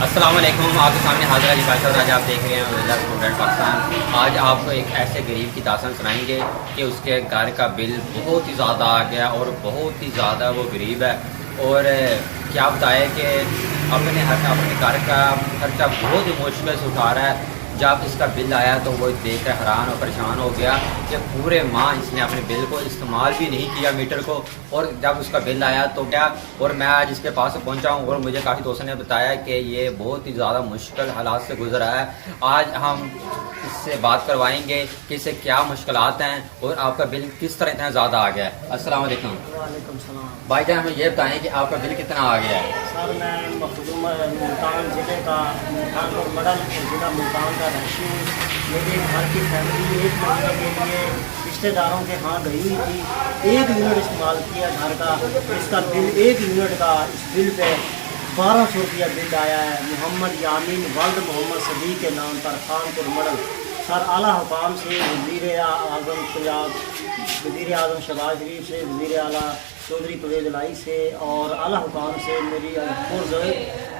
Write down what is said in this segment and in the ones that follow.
السلام علیکم، آپ کے سامنے حاضر علی بادشاہ اور آج آپ دیکھ رہے ہیں ویلر اسٹوڈنٹ پاکستان۔ آج آپ کو ایک ایسے غریب کی داستان سنائیں گے کہ اس کے گھر کا بل بہت ہی زیادہ آ گیا اور بہت ہی زیادہ وہ غریب ہے، اور کیا بتائے کہ اپنے گھر کا خرچہ بہت ہی مشکل سے اٹھا رہا ہے۔ جب اس کا بل آیا تو وہ دیکھ کر حیران اور پریشان ہو گیا کہ پورے ماہ اس نے اپنے بل کو استعمال بھی نہیں کیا میٹر کو، اور جب اس کا بل آیا تو کیا، اور میں آج اس کے پاس پہنچا ہوں اور مجھے کافی دوستوں نے بتایا کہ یہ بہت ہی زیادہ مشکل حالات سے گزر رہا ہے۔ آج ہم اس سے بات کروائیں گے کہ اسے کیا مشکلات ہیں اور آپ کا بل کس طرح اتنا زیادہ آ گیا ہے۔ السلام علیکم۔ وعلیکم السلام بھائی جان، ہمیں یہ بتائیں کہ آپ کا بل کتنا آ گیا ہے؟ سر، میں مخدوم ملتان ضلع کا ملتان اور مڈل ضلع ملتان کا رہتی ہوں۔ میرے گھر کی فیملی ایک مہینے کے لیے رشتہ داروں کے ہاں گئی ہوئی تھی۔ 1 یونٹ استعمال کیا گھر کا، اس کا بل 1 یونٹ کا اس بل پہ 1200 روپیہ بل آیا ہے۔ محمد یامین ولد محمد صدیق کے نام پر خان پور مڈل۔ سر، اعلیٰ حکام سے وزیر اعظم پنجاب، وزیر اعظم شہباز شریف سے، وزیر اعلیٰ چودھری پرویز الہی سے اور اعلیٰ حکام سے میری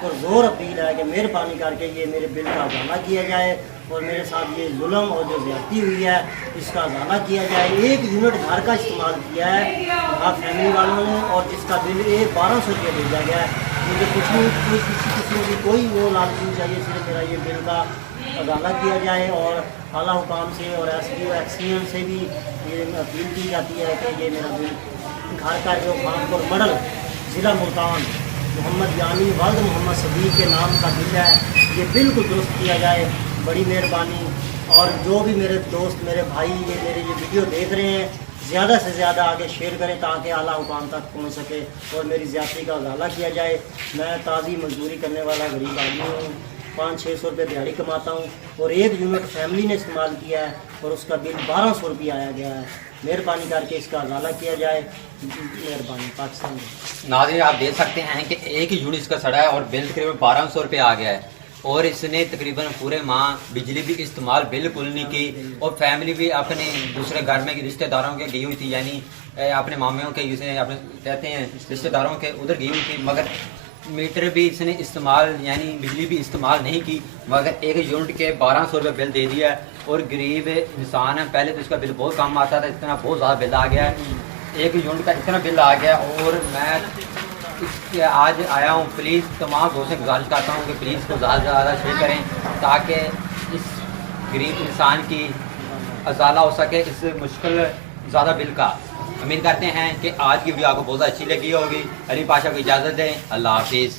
پرزور اپیل ہے کہ مہربانی کر کے یہ میرے بل کا ازالہ کیا جائے اور میرے ساتھ یہ ظلم اور جو زیادتی ہوئی ہے اس کا ازالہ کیا جائے۔ 1 یونٹ گھر کا استعمال کیا ہے آپ فیملی والوں نے، اور جس کا بل 1200 روپیہ بھیجا گیا ہے۔ مجھے کسی قسم کی کوئی وہ لالچ نہیں چاہیے، صرف میرا یہ بل کا ازالہ کیا جائے، اور اعلیٰ حکام سے اور ایس ڈی او ایکسیئن سے بھی یہ اپیل کی جاتی ہے کہ یہ میرا بل گھر کا جو خان پور مڈل ضلع ملتان محمد یامین ولد محمد صدیق کے نام کا بل ہے، یہ بل کو درست کیا جائے، بڑی مہربانی۔ اور جو بھی میرے دوست، میرے بھائی میرے یہ ویڈیو دیکھ رہے ہیں، زیادہ سے زیادہ آگے شیئر کریں تاکہ اعلیٰ حکام تک پہنچ سکے اور میری زیادتی کا ازالہ کیا جائے۔ میں تازی مزدوری کرنے والا غریب آدمی ہوں، 500-600 روپے دیہڑی کماتا ہوں، اور 1 یونٹ فیملی نے استعمال کیا ہے اور اس کا بل 1200 روپیہ آیا گیا ہے۔ مہربانی کر کے اس کا ازالہ کیا جائے، مہربانی۔ پاکستان میں ناظرین، آپ دیکھ سکتے ہیں کہ 1 یونٹ اس کا سڑا ہے اور بل تقریباً 1200 روپے آ گیا ہے، اور اس نے تقریباً پورے ماہ بجلی بھی استعمال بالکل نہیں کی، اور فیملی بھی اپنے دوسرے گھر میں رشتہ داروں کے گئی ہوئی تھی، یعنی اپنے مامیوں کے جسے اپنے کہتے ہیں رشتہ داروں کے ادھر گئی ہوئی تھی، مگر میٹر بھی اس نے استعمال یعنی بجلی بھی استعمال نہیں کی، مگر 1 یونٹ کے 1200 روپے بل دے دیا ہے۔ اور غریب انسان ہے، پہلے تو اس کا بل بہت کم آتا تھا، اتنا بہت زیادہ بل آ گیا ہے، 1 یونٹ کا اتنا بل آ گیا۔ اور میں اس کے آج آیا ہوں، پلیز تمام دوستوں سے گزارش کرتا ہوں کہ پلیز کو زیادہ سے زیادہ شیئر کریں تاکہ اس غریب انسان کی ازالہ ہو سکے اس مشکل زیادہ بل کا۔ امید کرتے ہیں کہ آج کی ویڈیو آپ کو بہت اچھی لگی ہوگی۔ علی پاشا کو اجازت دیں، اللہ حافظ۔